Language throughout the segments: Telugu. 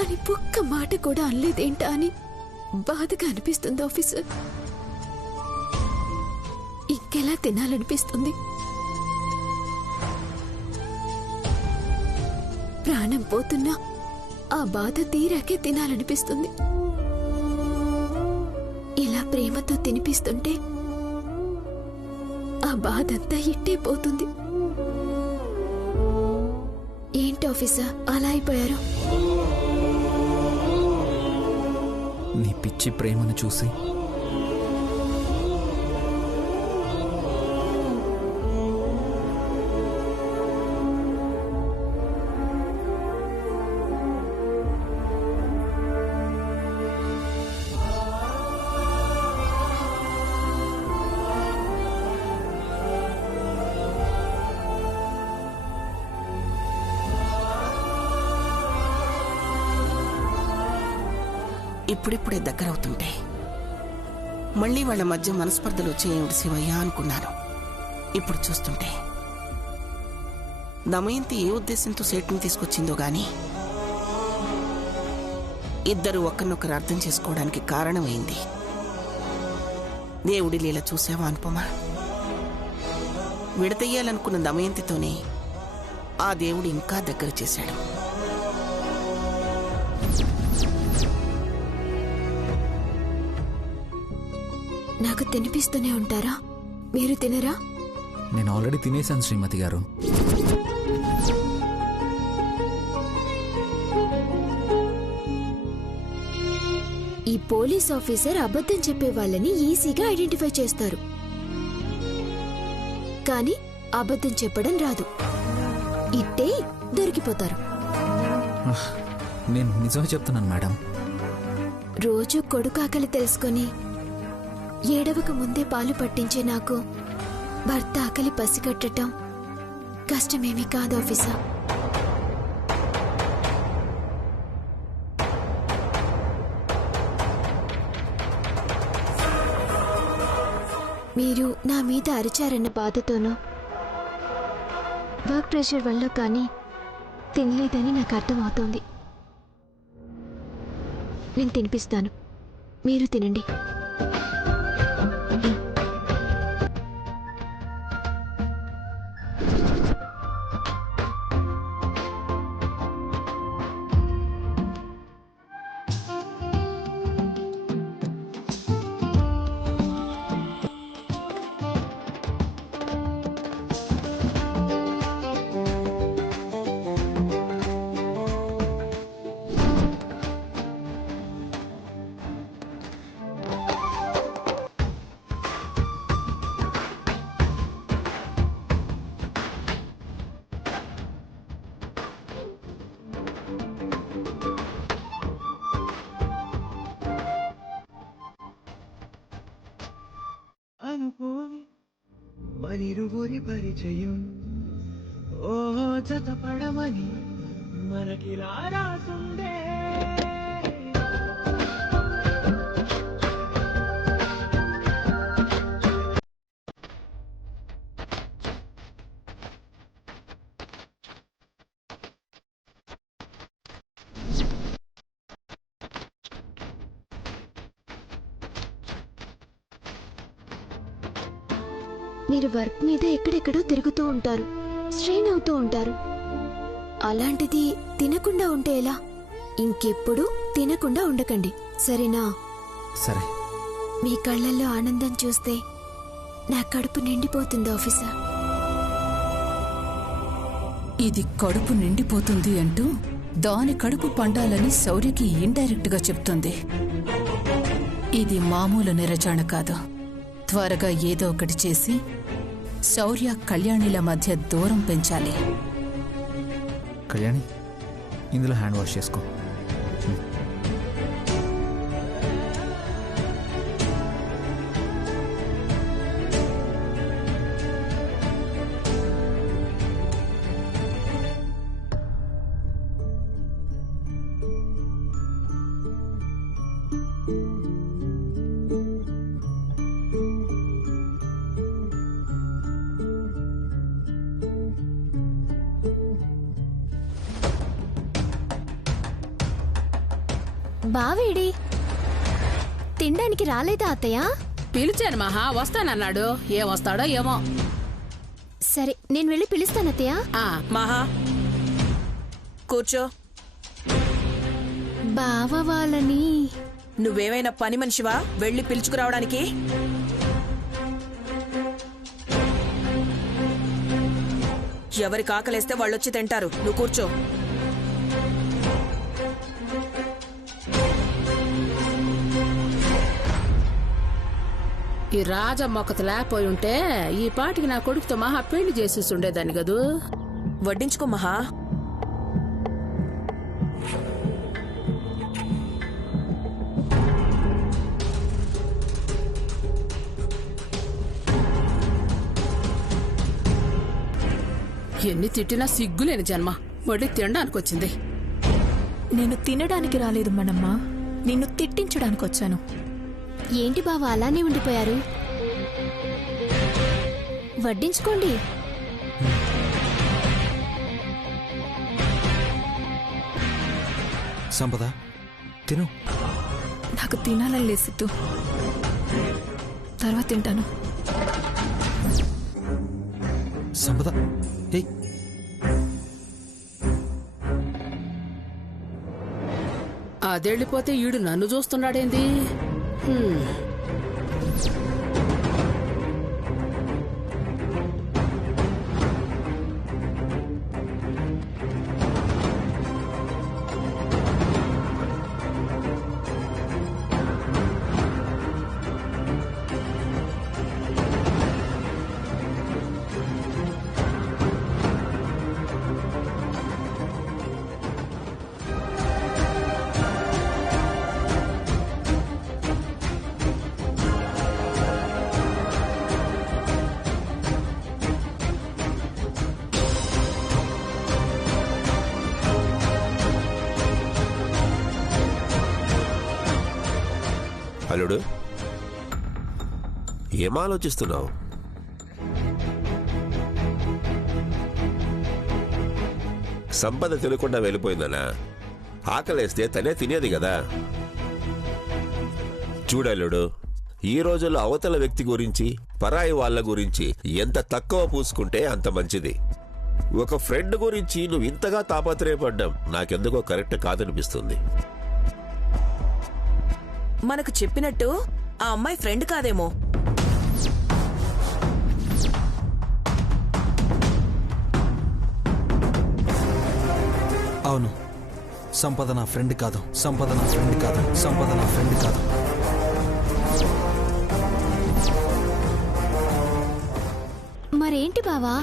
అని ఒక్క మాట కూడా అనలేదేంటా అని బాధగా అనిపిస్తుంది ఆఫీసర్. ఇంకెలా తినాలనిపిస్తుంది. ప్రాణం పోతున్నా ఆ బాధ తీరాకే తినాలనిపిస్తుంది. ఇలా ప్రేమతో తినిపిస్తుంటే ఆ బాధంతా ఇట్టే పోతుంది. ఏంటి ఆఫీసర్ అలా అయిపోయారు? నీ పిచ్చి ప్రేమను చూసి ఇప్పుడిప్పుడే దగ్గరవుతుంటే మళ్ళీ వాళ్ళ మధ్య మనస్పర్ధలు వచ్చేయండి శివయ్య అనుకున్నాను. ఇప్పుడు చూస్తుంటే దమయంతి ఏ ఉద్దేశంతో సేటుని తీసుకొచ్చిందో గాని ఇద్దరు ఒకరినొకరు అర్థం చేసుకోవడానికి కారణమైంది. దేవుడి లీల చూసావా అనుపమా? విడతయ్యాలనుకున్న దమయంతితోనే ఆ దేవుడు ఇంకా దగ్గర చేశాడు. నాకు తినిపిస్తూనే ఉంటారా? మీరు తినరా? నేను ఆల్రెడీ తినేశాను శ్రీమతి గారు. ఈ పోలీస్ ఆఫీసర్ అబద్ధం చెప్పే వాళ్ళని ఈజీగా ఐడెంటిఫై చేస్తారు, కానీ అబద్ధం చెప్పడం రాదు. ఇట్టే దొరికిపోతారు. నేను నిజమే చెప్తున్నాను మేడం. రోజు కొడుకు ఆకలి తెలుసుకొని ఏడవక ముందే పాలు పట్టించే నాకు భర్త ఆకలి పసిగట్టడం కష్టమేమీ కాదు ఆఫీసర్. మీరు నా మీద అరిచారన్న బాధతోనూ వర్క్ ప్రెషర్ వల్ల కానీ తినలేదని నాకు అర్థమవుతోంది. నేను తినిపిస్తాను, మీరు తినండి. అనుకోని మనిరువురి పరిచయం ఓ జతపడమని మనకిలా రాసుండే. మీరు వర్క్ మీద ఎక్కడెక్కడో తిరుగుతూ ఉంటారు, స్ట్రెయిన్ అవుతూ ఉంటారు. అలాంటిది తినకుండా ఉంటే ఎలా? ఇంకెప్పుడు తినకుండా ఉండకండి, సరేనా? సరే. మీ కళ్ళల్లో ఆనందం చూస్తే నా కడుపు నిండిపోతుంది ఆఫీసర్. ఇది కడుపు నిండిపోతుంది అంటూ దాని కడుపు పండాలని శౌర్యకి ఇండైరెక్ట్ గా చెప్తుంది. ఇది మామూలు నిరజాణ కాదు. త్వరగా ఏదో ఒకటి చేసి శౌర్య కళ్యాణిల మధ్య దూరం పెంచాలి. కళ్యాణి, ఇందులో హ్యాండ్ వాష్ చేసుకో. బావేడి తినడానికి రాలేదా అత్తయ్య? పిలిచాను మహా, వస్తానన్నాడు. ఏం వస్తాడో ఏమో. సరే నేను వెళ్ళి పిలుస్తాను అత్తయ్య. మహా కూర్చో. బావ వాళ్ళని నువ్వేమైనా పని మనిషివా వెళ్ళి పిలుచుకురావడానికి? ఎవరికి ఆకలేస్తే వాళ్ళొచ్చి తింటారు. నువ్వు కూర్చో. ఈ రాజమ్మొక్కత లేకపోయి ఉంటే ఈ పాటికి నా కొడుకుతో మహా పెళ్లి చేసేసి ఉండేదాన్ని కదూ. వడ్డించుకో మహా. ఎన్ని తిట్టినా సిగ్గులేని జన్మ వడ్డీ తినడానికి వచ్చింది. నేను తినడానికి రాలేదు మనమ్మ, నిన్ను తిట్టించడానికి వచ్చాను. ఏంటి బావ అలానే ఉండిపోయారు? వడ్డించుకోండి. సంపద తిను. నాకు తినాలని లేదు సిద్ధు, తర్వాత తింటాను. సంపద ఏయ్, అదెళ్ళిపోతే ఈడు నన్ను చూస్తున్నాడేంది? అల్లుడు, ఏం ఆలోచిస్తున్నావు? సంపద తినకుండా వెళ్ళిపోయిందనా? ఆకలేస్తే తనే తినేది కదా. చూడల్లుడు, ఈ రోజుల్లో అవతల వ్యక్తి గురించి, పరాయి వాళ్ళ గురించి ఎంత తక్కువ పూసుకుంటే అంత మంచిది. ఒక ఫ్రెండ్ గురించి నువ్వు ఇంతగా తాపత్రయపడ్డం నాకెందుకో కరెక్ట్ కాదనిపిస్తుంది. మనకు చెప్పినట్టు ఆ అమ్మాయి ఫ్రెండ్ కాదేమో. అవును, సంపద నా ఫ్రెండ్ కాదు, సంపద నా ఫ్రెండ్ కాదు, సంపద నా ఫ్రెండ్ కాదు. మరేంటి బావా?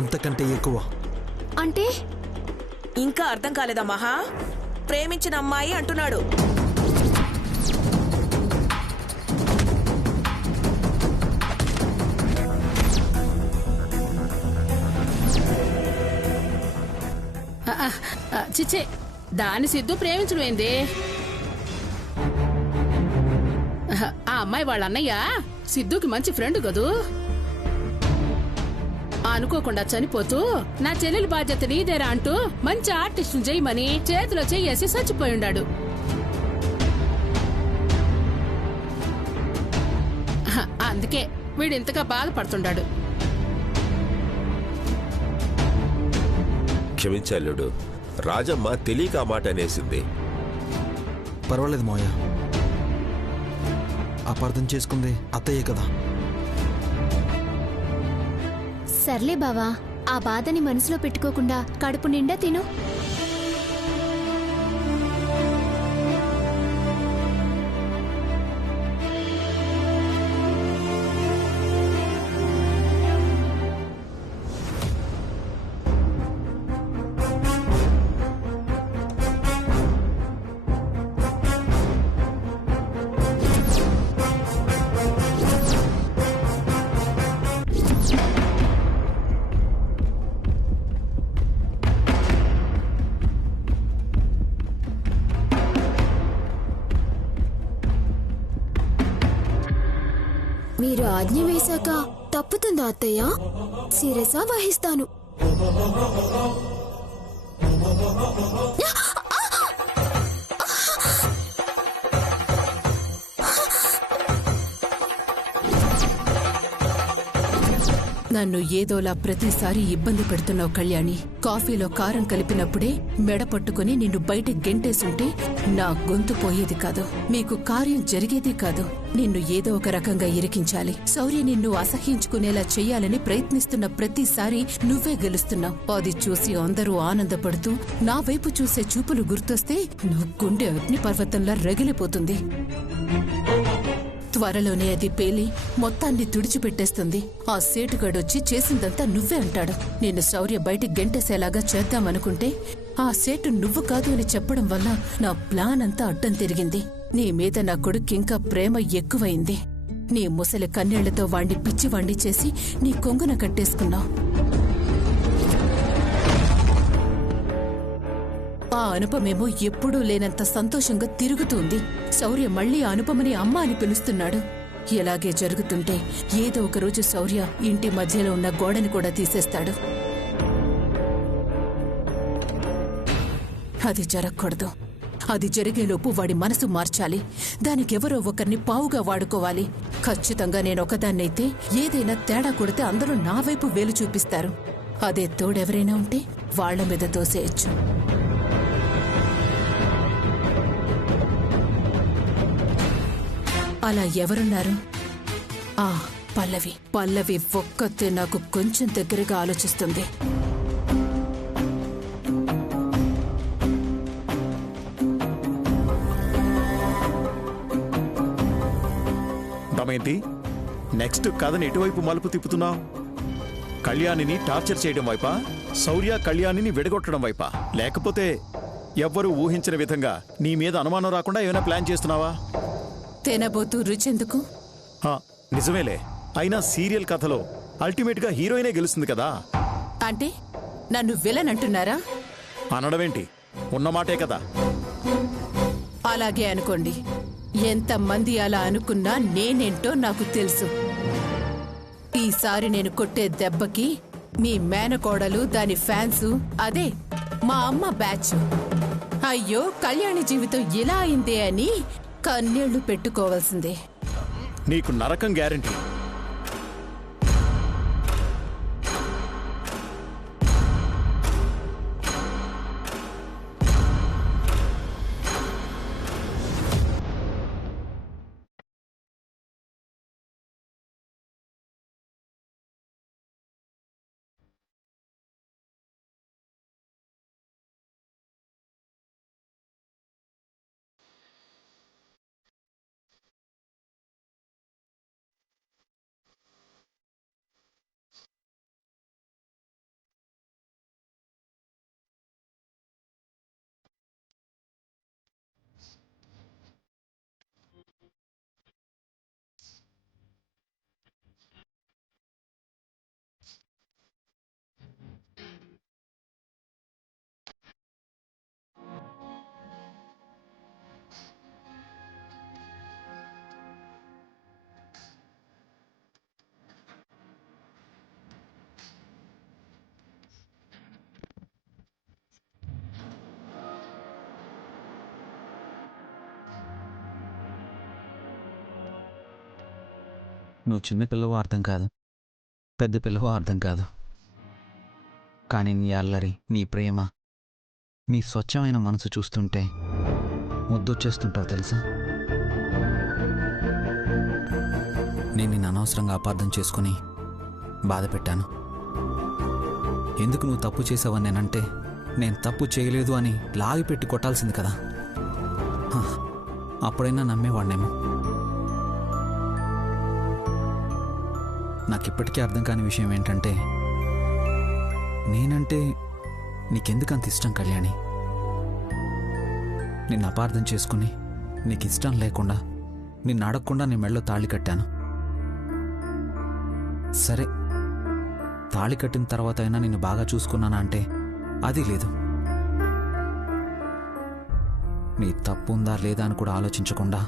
అంతకంటే ఎక్కువ. అంటే ఇంకా అర్థం కాలేదా మహా? ప్రేమించిన అమ్మాయి అంటున్నాడు. చిచ్చే, దాని సిద్ధు ప్రేమించడం ఏంది? ఆ అమ్మాయి వాళ్ళ అన్నయ్య సిద్ధుకి మంచి ఫ్రెండ్ కదూ. అనుకోకుండా చనిపోతూ నా చెల్లెలి బాధ్యత నీదేరా అంటూ మంచి ఆర్టిస్టును చేయమని చేతిలో చెయ్యేసి చచ్చిపోయి ఉండాడు. అందుకే వీడు ఇంతగా బాధపడుతుండాడు. క్షమించాలుడు, రాజమ్మ తెలియక ఆ మాట అనేసింది. పర్వాలేదు మోయ, అపార్థం చేసుకుంది అత్తయ్యే కదా. సర్లే బావా, ఆ బాధని మనసులో పెట్టుకోకుండా కడుపు నిండా తిను. మీరు ఆజ్ఞ వేశాక తప్పుతుందా అత్తయ్య? శిరసా వహిస్తాను. నన్ను ఏదోలా ప్రతిసారి ఇబ్బంది పెడుతున్నావు కళ్యాణి. కాఫీలో కారం కలిపినప్పుడే మెడ పట్టుకుని నిన్ను బయటికి గెంటేసుంటే నా గొంతు పోయేది కాదు, మీకు కార్యం జరిగేది కాదు. నిన్ను ఏదో ఒక రకంగా ఇరికించాలి, శౌర్య నిన్ను అసహ్యించుకునేలా చెయ్యాలని ప్రయత్నిస్తున్న ప్రతిసారి నువ్వే గెలుస్తున్నావు. అది చూసి అందరూ ఆనందపడుతూ నా వైపు చూసే చూపులు గుర్తొస్తే నువ్వు గుండె అగ్నిపర్వతంలా రగిలిపోతుంది. త్వరలోనే అది పేలి మొత్తాన్ని తుడిచిపెట్టేస్తుంది. ఆ సేటుగాడొచ్చి చేసిందంతా నువ్వే అంటాడు. నిన్ను శౌర్య బయటికి గెంటేసేలాగా చేద్దామనుకుంటే ఆ సేటు నువ్వు కాదు అని చెప్పడం వల్ల నా ప్లాన్ అంతా అడ్డం తిరిగింది. నీ మీద నా కొడుక్కింకా ప్రేమ ఎక్కువైంది. నీ ముసలి కన్నీళ్లతో వాణ్ణి పిచ్చివాణ్ణి చేసి నీ కొంగున కట్టేసుకున్నావు. ఆ అనుపమేమో ఎప్పుడూ లేనంత సంతోషంగా తిరుగుతుంది. శౌర్య మళ్లీ ఆ అనుపమని అమ్మ అని పిలుస్తున్నాడు. ఇలాగే జరుగుతుంటే ఏదో ఒక రోజు శౌర్య ఇంటి మధ్యలో ఉన్న గోడని కూడా తీసేస్తాడు. అది జరగకూడదు. అది జరిగేలోపు వాడి మనసు మార్చాలి. దానికెవరో ఒకరిని పావుగా వాడుకోవాలి. ఖచ్చితంగా నేనొకదాన్నైతే ఏదైనా తేడా కొడితే అందరూ నా వైపు వేలు చూపిస్తారు. అదే తోడెవరైనా ఉంటే వాళ్ల మీద తోసేయచ్చు. అలా ఎవరున్నారు? పల్లవి ఒక్కతే నాకు కొంచెం దగ్గరగా ఆలోచిస్తుంది. దమయంతి, నెక్స్ట్ కథని ఎటువైపు మలుపు తిప్పుతున్నావు? కళ్యాణిని టార్చర్ చేయడం వైపా, శౌర్య కళ్యాణిని విడగొట్టడం వైపా, లేకపోతే ఎవ్వరూ ఊహించిన విధంగా నీ మీద అనుమానం రాకుండా ఏమైనా ప్లాన్ చేస్తున్నావా? తినబోతూ రుచెందుకు? నిజమేలే, అయినా సీరియల్ కథలో అల్టిమేట్ గా హీరోయినే గెలుస్తుంది కదా. అంటే నన్ను విలన్ అంటున్నారా? అనడమేంటి, ఉన్నమాటే కదా. అలాగే అనుకోండి. ఎంతమంది అలా అనుకున్నా నేనేంటో నాకు తెలుసు. ఈసారి నేను కొట్టే దెబ్బకి మీ మేనకోడలు, దాని ఫ్యాన్సు, అదే మా అమ్మ బ్యాచ్, అయ్యో కళ్యాణి జీవితం ఇలా అయిందే అని కన్నీళ్లు పెట్టుకోవాల్సిందే. నీకు నరకం గ్యారంటీ. నువ్వు చిన్నపిల్లవో అర్థం కాదు, పెద్ద పిల్లవో అర్థం కాదు. కానీ నీ అల్లరి, నీ ప్రేమ, నీ స్వచ్ఛమైన మనసు చూస్తుంటే ముద్దొచ్చేస్తుంటావు తెలుసా. నేను నిన్ను అనవసరంగా అపార్థం చేసుకుని బాధ పెట్టాను. ఎందుకు నువ్వు తప్పు చేసావని నేనంటే నేను తప్పు చేయలేదు అని లాగిపెట్టి కొట్టాల్సింది కదా. అప్పుడైనా నమ్మేవాడినేమో. నాకిప్పటికీ అర్థం కాని విషయం ఏంటంటే, నేనంటే నీకెందుకు అంత ఇష్టం కళ్యాణి? నిన్ను అపార్థం చేసుకుని నీకు ఇష్టం లేకుండా నిన్ను అడగకుండా నీ మెళ్ళో తాళి కట్టాను. సరే, తాళి కట్టిన తర్వాత అయినా నిన్ను బాగా చూసుకున్నానా అంటే అది లేదు. నీ తప్పు ఉందా లేదా అని కూడా ఆలోచించకుండా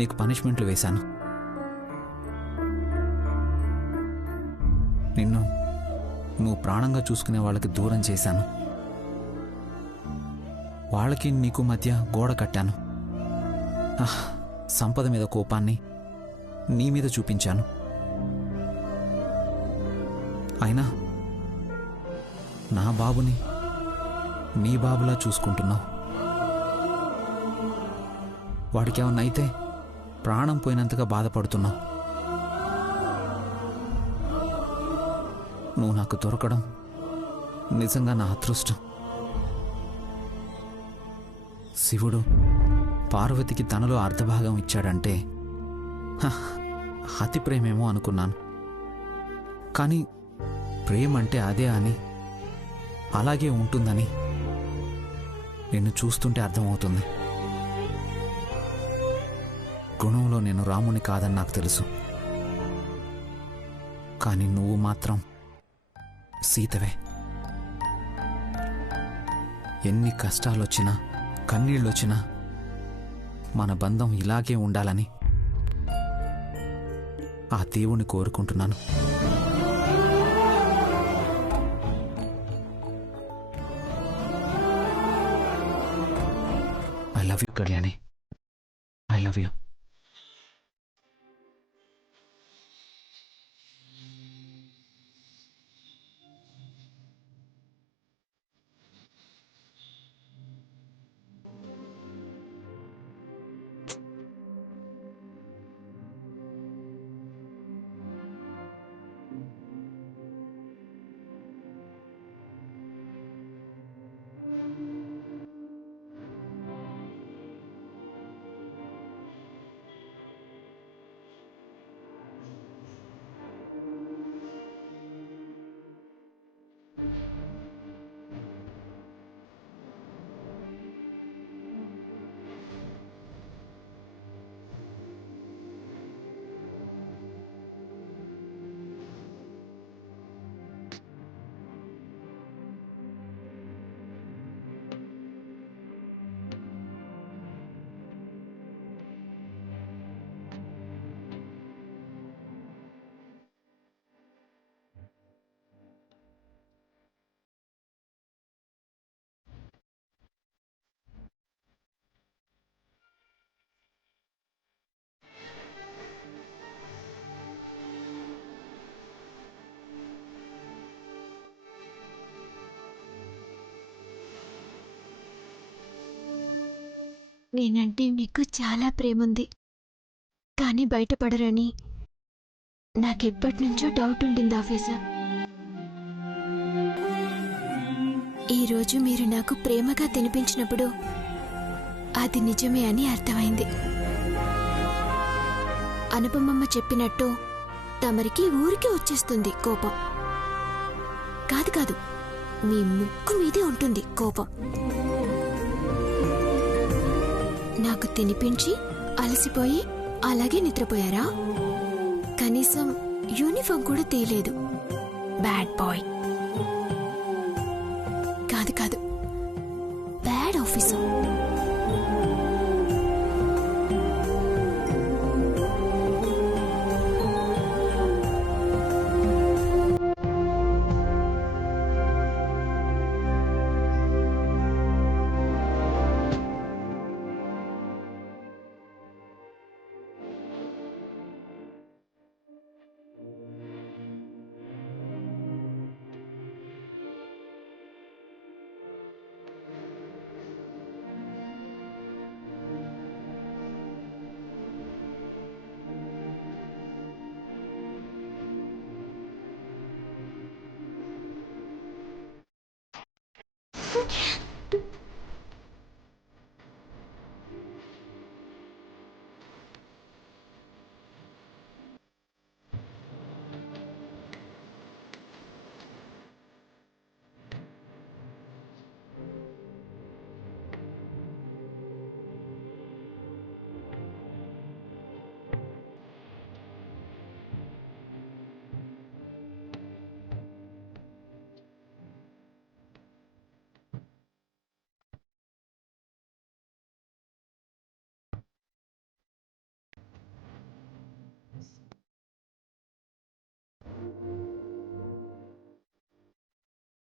నీకు పనిష్మెంట్లు వేశాను. నిన్ను నువ్వు ప్రాణంగా చూసుకునే వాళ్ళకి దూరం చేశాను. వాళ్ళకి నీకు మధ్య గోడ కట్టాను. సంపద మీద కోపాన్ని నీ మీద చూపించాను. అయినా నా బాబుని నీ బాబులా చూసుకుంటున్నావు. వాడికేమన్నా అయితే ప్రాణం పోయినంతగా బాధపడుతున్నావు. నువ్వు నాకు దొరకడం నిజంగా నా అదృష్టం. శివుడు పార్వతికి తనలో అర్ధభాగం ఇచ్చాడంటే అతి ప్రేమేమో అనుకున్నాను. కానీ ప్రేమంటే అదే అని, అలాగే ఉంటుందని నిన్ను చూస్తుంటే అర్థమవుతుంది. గుణంలో నేను రాముని కాదని నాకు తెలుసు. కానీ నువ్వు మాత్రం సీతవే. ఎన్ని కష్టాలొచ్చినా కన్నీళ్ళొచ్చినా మన బంధం ఇలాగే ఉండాలని ఆ దేవుణ్ణి కోరుకుంటున్నాను. I love you Kalyani. I love you. నేనంటే మీకు చాలా ప్రేముంది, కానీ బయటపడరని నాకెప్పటి నుంచో డౌట్ ఉండింది ఆఫీసర్. ఈరోజు మీరు నాకు ప్రేమగా తినిపించినప్పుడు అది నిజమే అని అర్థమైంది. అనుపమమ్మ చెప్పినట్టు తమరికి ఊరికే వచ్చేస్తుంది కోపం. కాదు కాదు, మీ ముక్కు మీదే ఉంటుంది కోపం. నాకు తినిపించి అలసిపోయి అలాగే నిద్రపోయారా? కనీసం యూనిఫామ్ కూడా తీయలేదు. Bad boy. కాదు కాదు, బ్యాడ్ ఆఫీసర్.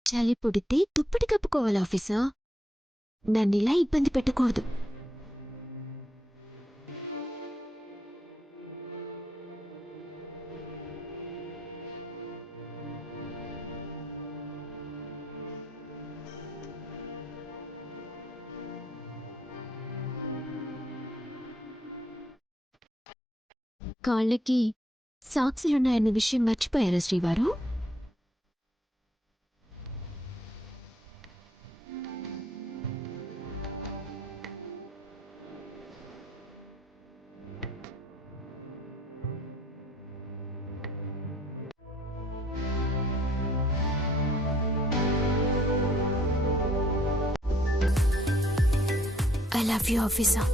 చలి పుడితే దుప్పటి కప్పుకోవాలి ఆఫీసర్. నన్నిలా ఇబ్బంది పెట్టకూడదు. కాళ్ళకి సాక్సులున్నాయన్న విషయం మర్చిపోయారా శ్రీవారు? I love you, officer.